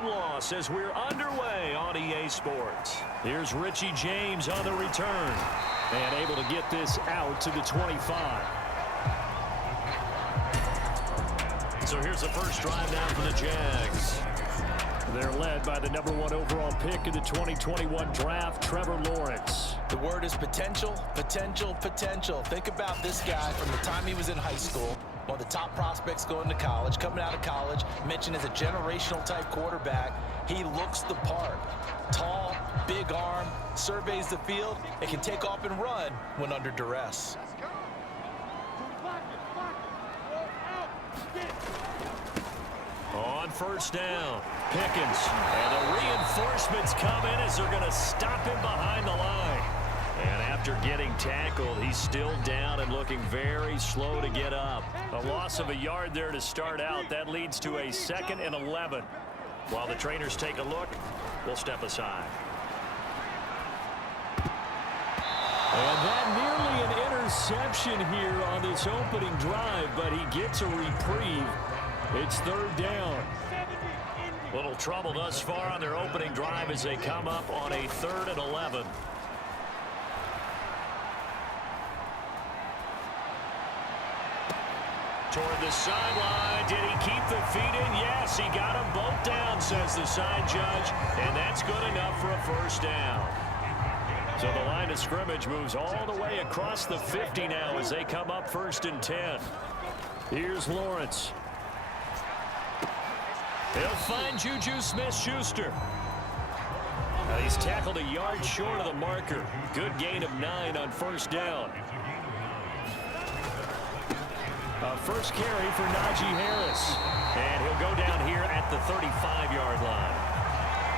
one loss as we're underway on EA Sports. Here's Richie James on the return and able to get this out to the 25. So here's the first drive now for the Jags. They're led by the #1 overall pick in the 2021 draft, Trevor Lawrence. The word is potential, potential, potential. Think about this guy from the time he was in high school. One of the top prospects going to college, coming out of college, mentioned as a generational type quarterback. He looks the part. Tall, big arm, surveys the field, and can take off and run when under duress. On first down, Pickens. And the reinforcements come in as they're going to stop him behind the line. And after getting tackled, he's still down and looking very slow to get up. A loss of a yard there to start out. That leads to a 2nd and 11. While the trainers take a look, we'll step aside. And that nearly an interception here on this opening drive, but he gets a reprieve. It's 3rd down. Little trouble thus far on their opening drive as they come up on a 3rd and 11. Toward the sideline. Did he keep the feet in? Yes, he got them both down, says the side judge. And that's good enough for a first down. So the line of scrimmage moves all the way across the 50 now as they come up 1st and 10. Here's Lawrence. He'll find Juju Smith-Schuster. He's tackled a yard short of the marker. Good gain of 9 on first down. First carry for Najee Harris. And he'll go down here at the 35-yard line.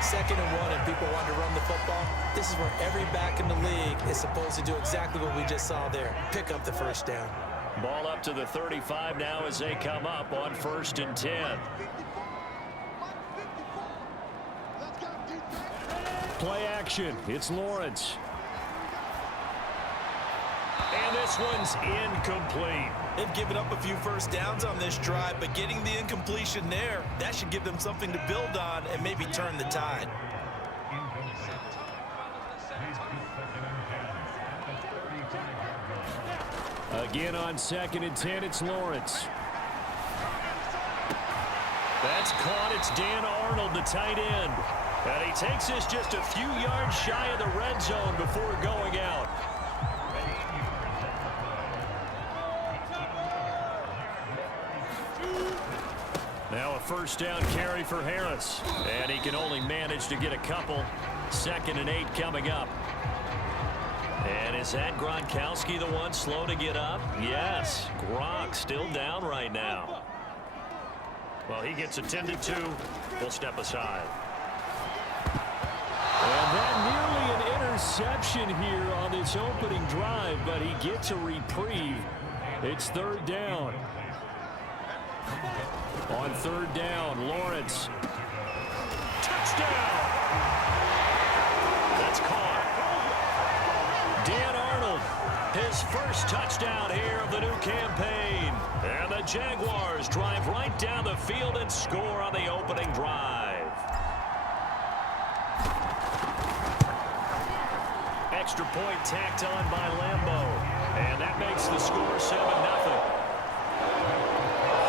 2nd and 1, and people want to run the football. This is where every back in the league is supposed to do exactly what we just saw there. Pick up the first down. Ball up to the 35 now as they come up on 1st and 10. Play action. It's Lawrence. And this one's incomplete. They've given up a few first downs on this drive, but getting the incompletion there, that should give them something to build on and maybe turn the tide. Again on 2nd and 10, it's Lawrence. That's caught. It's Dan Arnold, the tight end. And he takes this just a few yards shy of the red zone before going out. Now a first down carry for Harris. And he can only manage to get a couple. 2nd and 8 coming up. And is that Gronkowski the one slow to get up? Yes. Gronk still down right now. Well, he gets attended to. We'll step aside. And that nearly an interception here on this opening drive, but he gets a reprieve. It's 3rd down. On 3rd down, Lawrence. Touchdown! That's caught. Dan Arnold, his first touchdown here of the new campaign. And the Jaguars drive right down the field and score on the opening drive. Extra point tacked on by Lambeau. And that makes the score 7-0.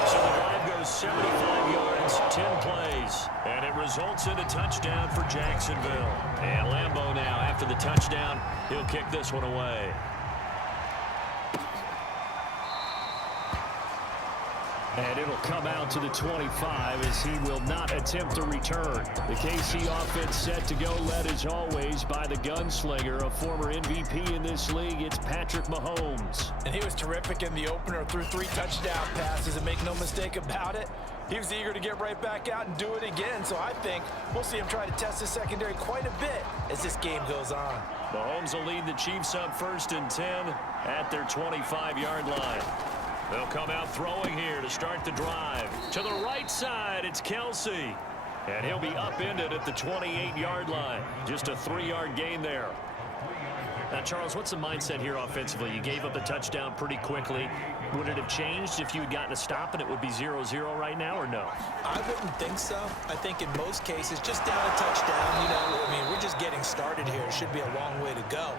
So the drive goes 75 yards, 10 plays. And it results in a touchdown for Jacksonville. And Lambeau now, after the touchdown, he'll kick this one away. And it'll come out to the 25 as he will not attempt a return. The KC offense set to go, led as always by the gunslinger, a former MVP in this league. It's Patrick Mahomes. And he was terrific in the opener, threw 3 touchdown passes, and make no mistake about it, he was eager to get right back out and do it again. So I think we'll see him try to test the secondary quite a bit as this game goes on. Mahomes will lead the Chiefs up 1st and 10 at their 25-yard line. They'll come out throwing here to start the drive. To the right side, it's Kelsey. And he'll be upended at the 28-yard line. Just a 3-yard gain there. Now, Charles, what's the mindset here offensively? You gave up the touchdown pretty quickly. Would it have changed if you had gotten a stop and it would be 0-0 right now, or no? I wouldn't think so. I think in most cases, just down a touchdown, we're just getting started here. It should be a long way to go.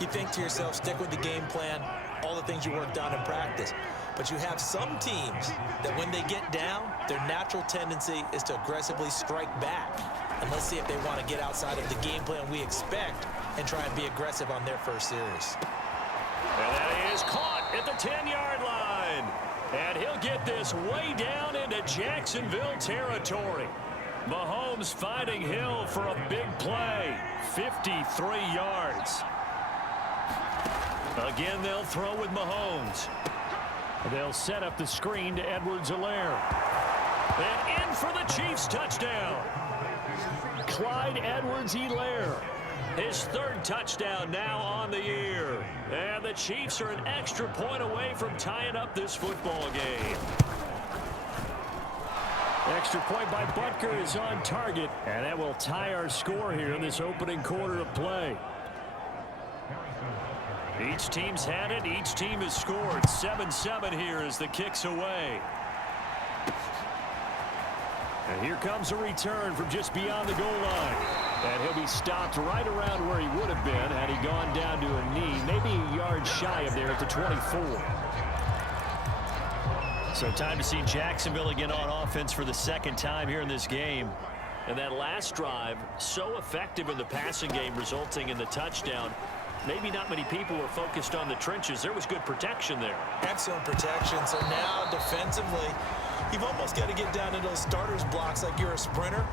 You think to yourself, stick with the game plan, all the things you worked on in practice. But you have some teams that when they get down, their natural tendency is to aggressively strike back. And let's see if they want to get outside of the game plan we expect and try and be aggressive on their first series. And that is caught at the 10-yard line. And he'll get this way down into Jacksonville territory. Mahomes finding Hill for a big play. 53 yards. Again, they'll throw with Mahomes. They'll set up the screen to Edwards-Helaire. And in for the Chiefs touchdown. Clyde Edwards-Helaire. His third touchdown now on the year. And the Chiefs are an extra point away from tying up this football game. Extra point by Butker is on target. And that will tie our score here in this opening quarter of play. Each team's had it. Each team has scored. 7-7 here as the kick's away. And here comes a return from just beyond the goal line. And he'll be stopped right around where he would have been had he gone down to a knee, maybe a yard shy of there at the 24. So time to see Jacksonville again on offense for the second time here in this game. And that last drive, so effective in the passing game, resulting in the touchdown. Maybe not many people were focused on the trenches. There was good protection there. Excellent protection. So now defensively, you've almost got to get down to those starters blocks like you're a sprinter.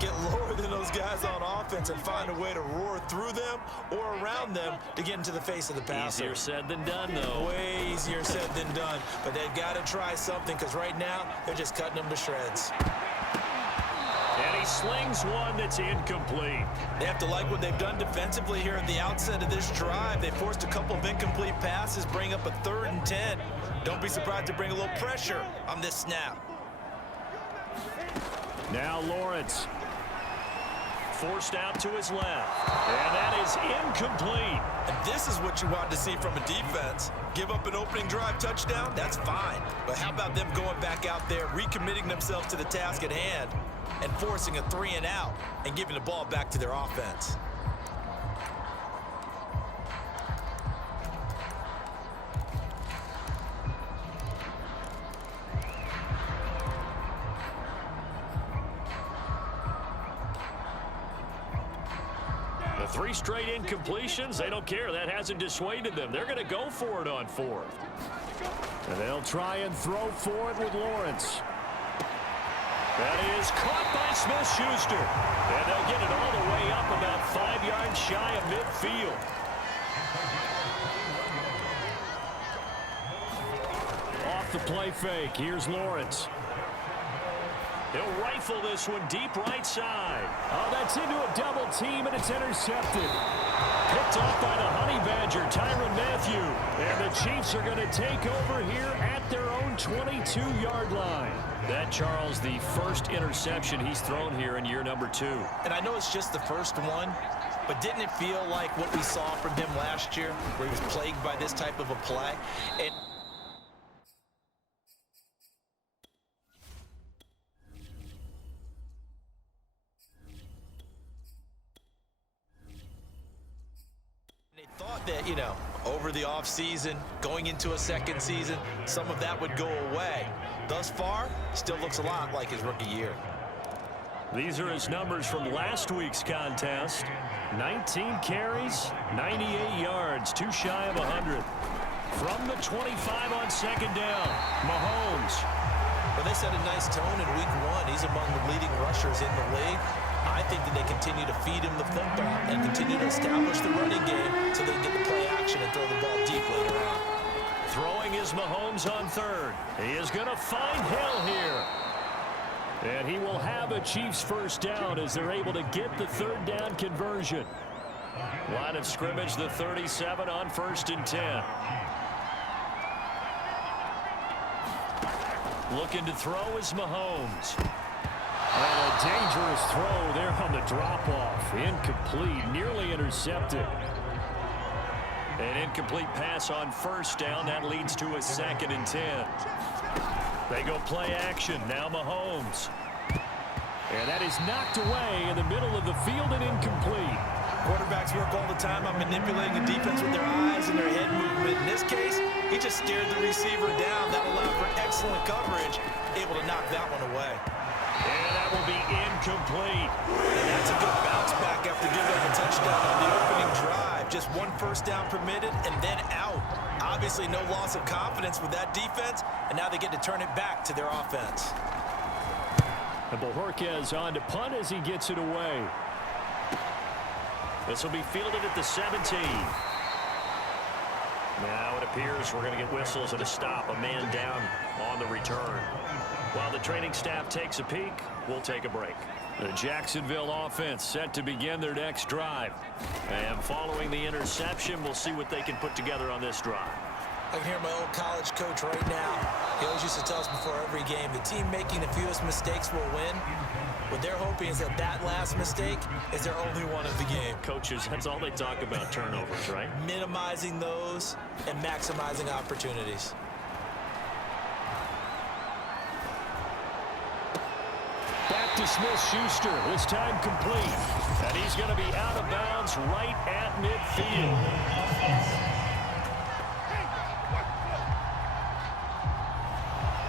Get lower than those guys on offense and find a way to roar through them or around them to get into the face of the passer. Easier said than done, though. Way easier said than done. But they've got to try something because right now they're just cutting them to shreds. And he slings one that's incomplete. They have to like what they've done defensively here at the outset of this drive. They forced a couple of incomplete passes, bring up a 3rd and 10. Don't be surprised to bring a little pressure on this snap. Now Lawrence. Forced out to his left. And that is incomplete. And this is what you want to see from a defense. Give up an opening drive touchdown, that's fine. But how about them going back out there, recommitting themselves to the task at hand, and forcing a 3-and-out and giving the ball back to their offense. The 3 straight incompletions, they don't care. That hasn't dissuaded them. They're going to go for it on 4th. And they'll try and throw for it with Lawrence. That is caught by Smith-Schuster. And they'll get it all the way up about 5 yards shy of midfield. Off the play fake. Here's Lawrence. He'll rifle this one deep right side. Oh, that's into a double team, and it's intercepted. Picked off by the Honey Badger, Tyrann Mathieu. And the Chiefs are going to take over here at their own 22-yard line. That, Charles, the first interception he's thrown here in year number 2. And I know it's just the first one, but didn't it feel like what we saw from him last year, where he was plagued by this type of a play? Thought that, over the offseason, going into a second season, some of that would go away. Thus far, still looks a lot like his rookie year. These are his numbers from last week's contest. 19 carries, 98 yards, 2 shy of 100. From the 25 on second down, Mahomes. Well, they set a nice tone in week 1. He's among the leading rushers in the league. I think that they continue to feed him the football and continue to establish the running game so they can get the play action and throw the ball deep later on. Throwing is Mahomes on 3rd. He is going to find Hill here. And he will have a Chiefs first down as they're able to get the 3rd down conversion. Line of scrimmage, the 37 on 1st and 10. Looking to throw is Mahomes. And a dangerous throw there on the drop-off. Incomplete, nearly intercepted. An incomplete pass on first down. That leads to a 2nd and 10. They go play action. Now Mahomes. And that is knocked away in the middle of the field and incomplete. Quarterbacks work all the time on manipulating the defense with their eyes and their head movement. In this case, he just stared the receiver down. That allowed for excellent coverage, able to knock that one away. And that will be incomplete. And that's a good bounce back after giving up a touchdown on the opening drive. Just 1 first down permitted and then out. Obviously no loss of confidence with that defense, and now they get to turn it back to their offense. And Bojorquez on to punt as he gets it away. This will be fielded at the 17. Now it appears we're going to get whistles and a stop. A man down on the return. While the training staff takes a peek, we'll take a break. The Jacksonville offense set to begin their next drive. And following the interception, we'll see what they can put together on this drive. I can hear my old college coach right now. He always used to tell us before every game, the team making the fewest mistakes will win. What they're hoping is that that last mistake is their only one of the game. Coaches, that's all they talk about, turnovers, right? Minimizing those and maximizing opportunities. Back to Smith-Schuster, this time complete. And he's going to be out of bounds right at midfield.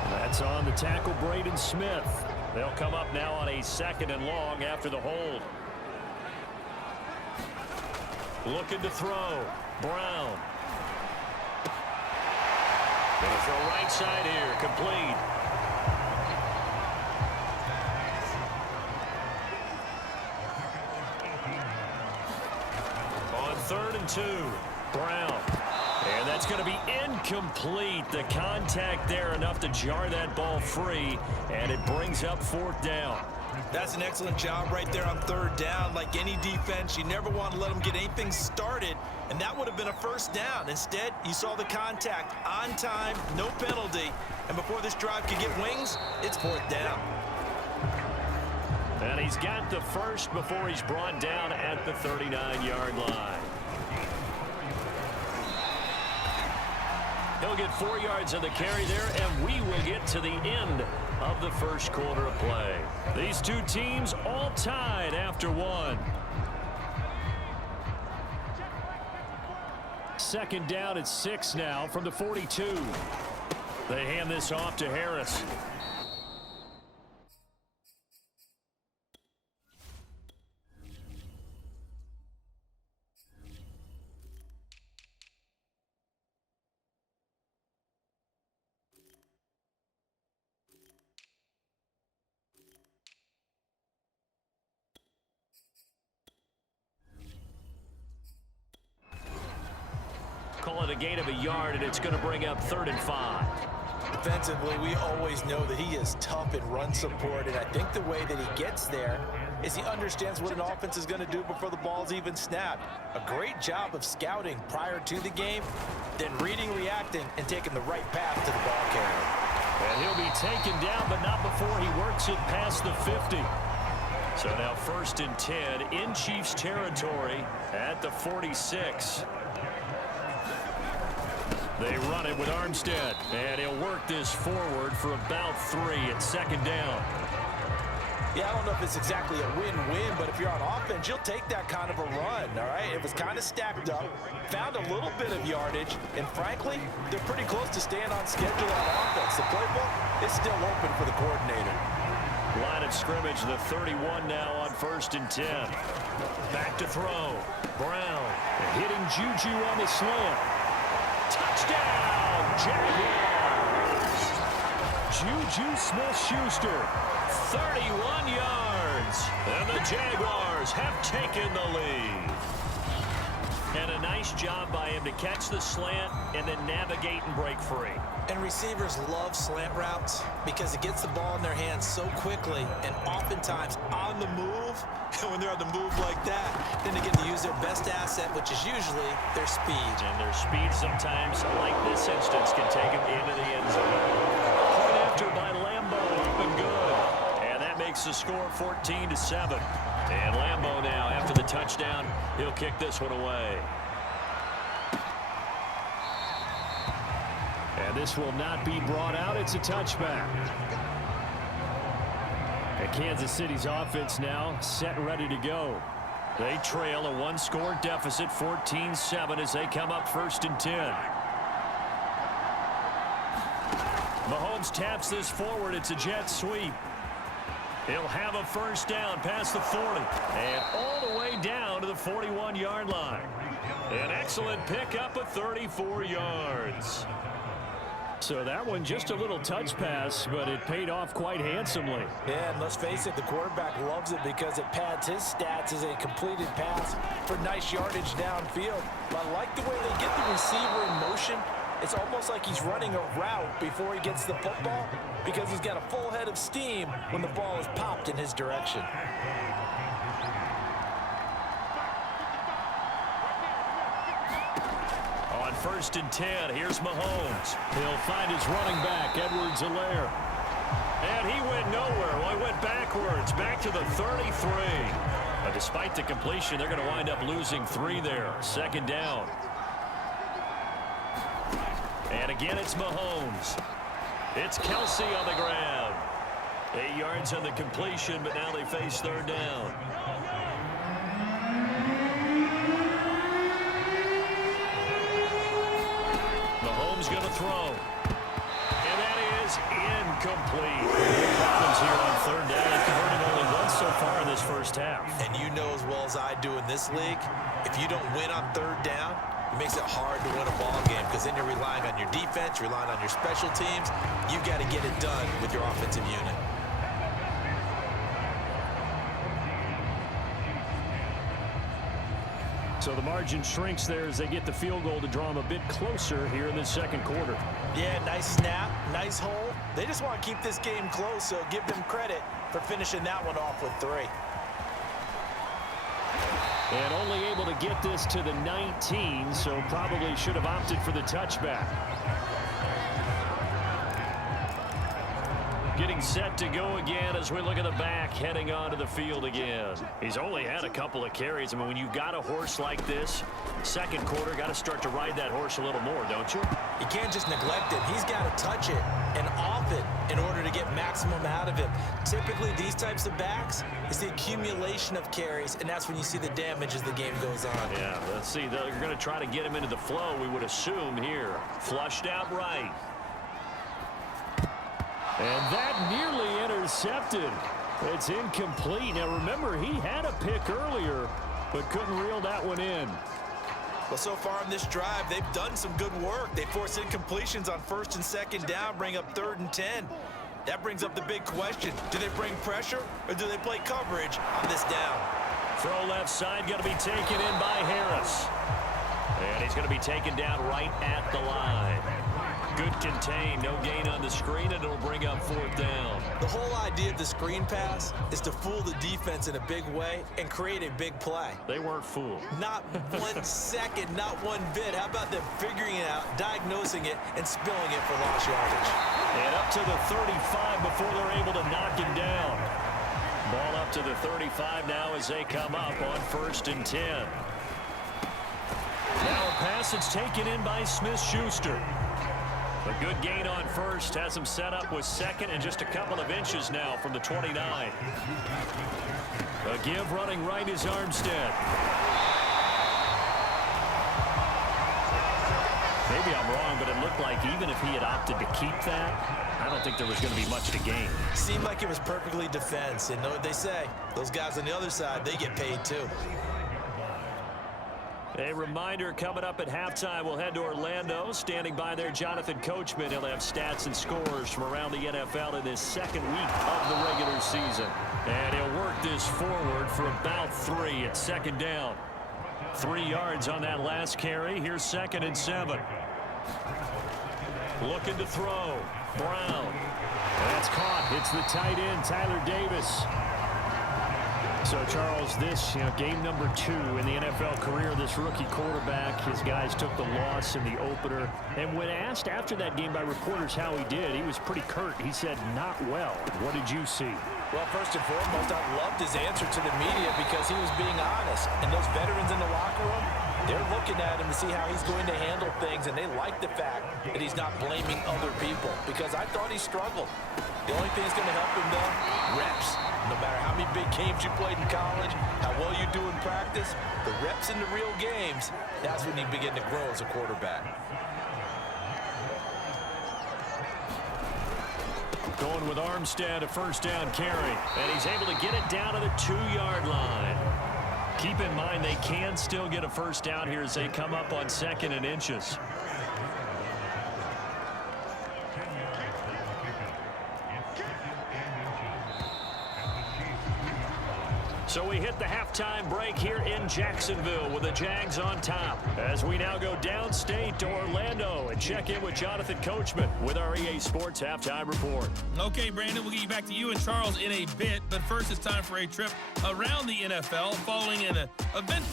That's on the tackle, Braden Smith. They'll come up now on a 2nd and long after the hold. Looking to throw. Brown. Gonna throw right side here, complete. On 3rd and 2, Brown. And that's going to be incomplete. The contact there enough to jar that ball free, and it brings up 4th down. That's an excellent job right there on 3rd down. Like any defense, you never want to let them get anything started, and that would have been a 1st down. Instead, you saw the contact on time, no penalty, and before this drive could get wings, it's 4th down. And he's got the first before he's brought down at the 39-yard line. He'll get 4 yards on the carry there, and we will get to the end of the first quarter of play. These two teams all tied after 1. 2nd down at 6 now from the 42. They hand this off to Harris. Call it a gain of a yard, and it's going to bring up 3rd and 5. Defensively, we always know that he is tough in run support, and I think the way that he gets there is he understands what an offense is going to do before the ball's even snapped. A great job of scouting prior to the game, then reading, reacting, and taking the right path to the ball carrier. And he'll be taken down, but not before he works it past the 50. So now 1st and 10 in Chiefs territory at the 46. They run it with Armstead, and he'll work this forward for about 3 at 2nd down. Yeah, I don't know if it's exactly a win-win, but if you're on offense, you'll take that kind of a run, all right? It was kind of stacked up, found a little bit of yardage, and frankly, they're pretty close to staying on schedule on offense. The playbook is still open for the coordinator. Line of scrimmage, the 31 now on 1st and 10. Back to throw. Brown hitting Juju on the slant. Touchdown, Jaguars! Juju Smith-Schuster, 31 yards, and the Jaguars have taken the lead. And a nice job by him to catch the slant and then navigate and break free. And receivers love slant routes because it gets the ball in their hands so quickly and oftentimes on the move. And when they're on the move like that, then they get to use their best asset, which is usually their speed. And their speed sometimes, like this instance, can take them into the end zone. Point after by Lambo, up and good. And that makes the score 14-7. And Lambo now, after the touchdown, he'll kick this one away. And this will not be brought out. It's a touchback. And Kansas City's offense now set and ready to go. They trail a one-score deficit, 14-7, as they come up 1st and 10. Mahomes taps this forward. It's a jet sweep. He'll have a first down past the 40 and all the way down to the 41-yard line. An excellent pickup of 34 yards. So that one just a little touch pass, but it paid off quite handsomely. Yeah, and let's face it, the quarterback loves it because it pads his stats as a completed pass for nice yardage downfield. But I like the way they get the receiver in motion. It's almost like he's running a route before he gets the football because he's got a full head of steam when the ball is popped in his direction. On 1st and 10, here's Mahomes. He'll find his running back, Edwards-Helaire. And he went nowhere. Well, he went backwards, back to the 33. But despite the completion, they're going to wind up losing 3 there. 2nd down. And again, it's Mahomes. It's Kelsey on the grab. 8 yards on the completion, but now they face 3rd down. Mahomes going to throw. And that is incomplete. Problems here on 3rd down. They've converted only once so far in this first half. And you know as well as I do in this league, if you don't win on 3rd down, it makes it hard to win a ball game because then you're relying on your defense, you're relying on your special teams. You've got to get it done with your offensive unit. So the margin shrinks there as they get the field goal to draw them a bit closer here in the 2nd quarter. Yeah, nice snap, nice hole. They just want to keep this game close, so give them credit for finishing that one off with 3. And only able to get this to the 19, so probably should have opted for the touchback. Getting set to go again as we look at the back, heading onto the field again. He's only had a couple of carries. I mean, when you've got a horse like this, 2nd quarter, got to start to ride that horse a little more, don't you? You can't just neglect it. He's got to touch it and off it in order to get maximum out of it. Typically, these types of backs, it's the accumulation of carries, and that's when you see the damage as the game goes on. Yeah, let's see. They're going to try to get him into the flow, we would assume here. Flushed out right. And that nearly intercepted. It's incomplete. Now, remember, he had a pick earlier, but couldn't reel that one in. Well, so far in this drive, they've done some good work. They force incompletions on 1st and 2nd down, bring up 3rd and 10. That brings up the big question. Do they bring pressure, or do they play coverage on this down? Throw left side, going to be taken in by Harris. And he's going to be taken down right at the line. Good contain, no gain on the screen, and it'll bring up 4th down. The whole idea of the screen pass is to fool the defense in a big way and create a big play. They weren't fooled. Not 1 second, not 1 bit. How about them figuring it out, diagnosing it, and spilling it for lost yardage? And up to the 35 before they're able to knock him down. Ball up to the 35 now as they come up on 1st and 10. Now a pass that's taken in by Smith-Schuster. A good gain on 1st, has him set up with 2nd and just a couple of inches now from the 29. A give running right is Armstead. Maybe I'm wrong, but it looked like even if he had opted to keep that, I don't think there was going to be much to gain. Seemed like it was perfectly defense, and know what they say. Those guys on the other side, they get paid too. A reminder coming up at halftime, we'll head to Orlando. Standing by there, Jonathan Coachman. He'll have stats and scores from around the NFL in this 2nd week of the regular season. And he'll work this forward for about 3 at 2nd down. 3 yards on that last carry. Here's 2nd and 7. Looking to throw. Brown. That's caught. It's the tight end, Tyler Davis. So, Charles, this, game number 2 in the NFL career, this rookie quarterback, his guys took the loss in the opener. And when asked after that game by reporters how he did, he was pretty curt. He said, not well. What did you see? Well, first and foremost, I loved his answer to the media because he was being honest. And those veterans in the locker room, They're looking at him to see how he's going to handle things, and they like the fact that he's not blaming other people, because I thought he struggled. The only thing that's going to help him, though, reps. No matter how many big games you played in college, how well you do in practice, the reps in the real games, that's when you begin to grow as a quarterback. Going with Armstead, a first down carry, and he's able to get it down to the 2-yard line. Keep in mind they can still get a first down here as they come up on 2nd and inches. So we hit the halftime break here in Jacksonville with the Jags on top, as we now go downstate to Orlando and check in with Jonathan Coachman with our EA Sports Halftime Report. Okay, Brandon, we'll get you back to you and Charles in a bit, but first it's time for a trip around the NFL following an eventful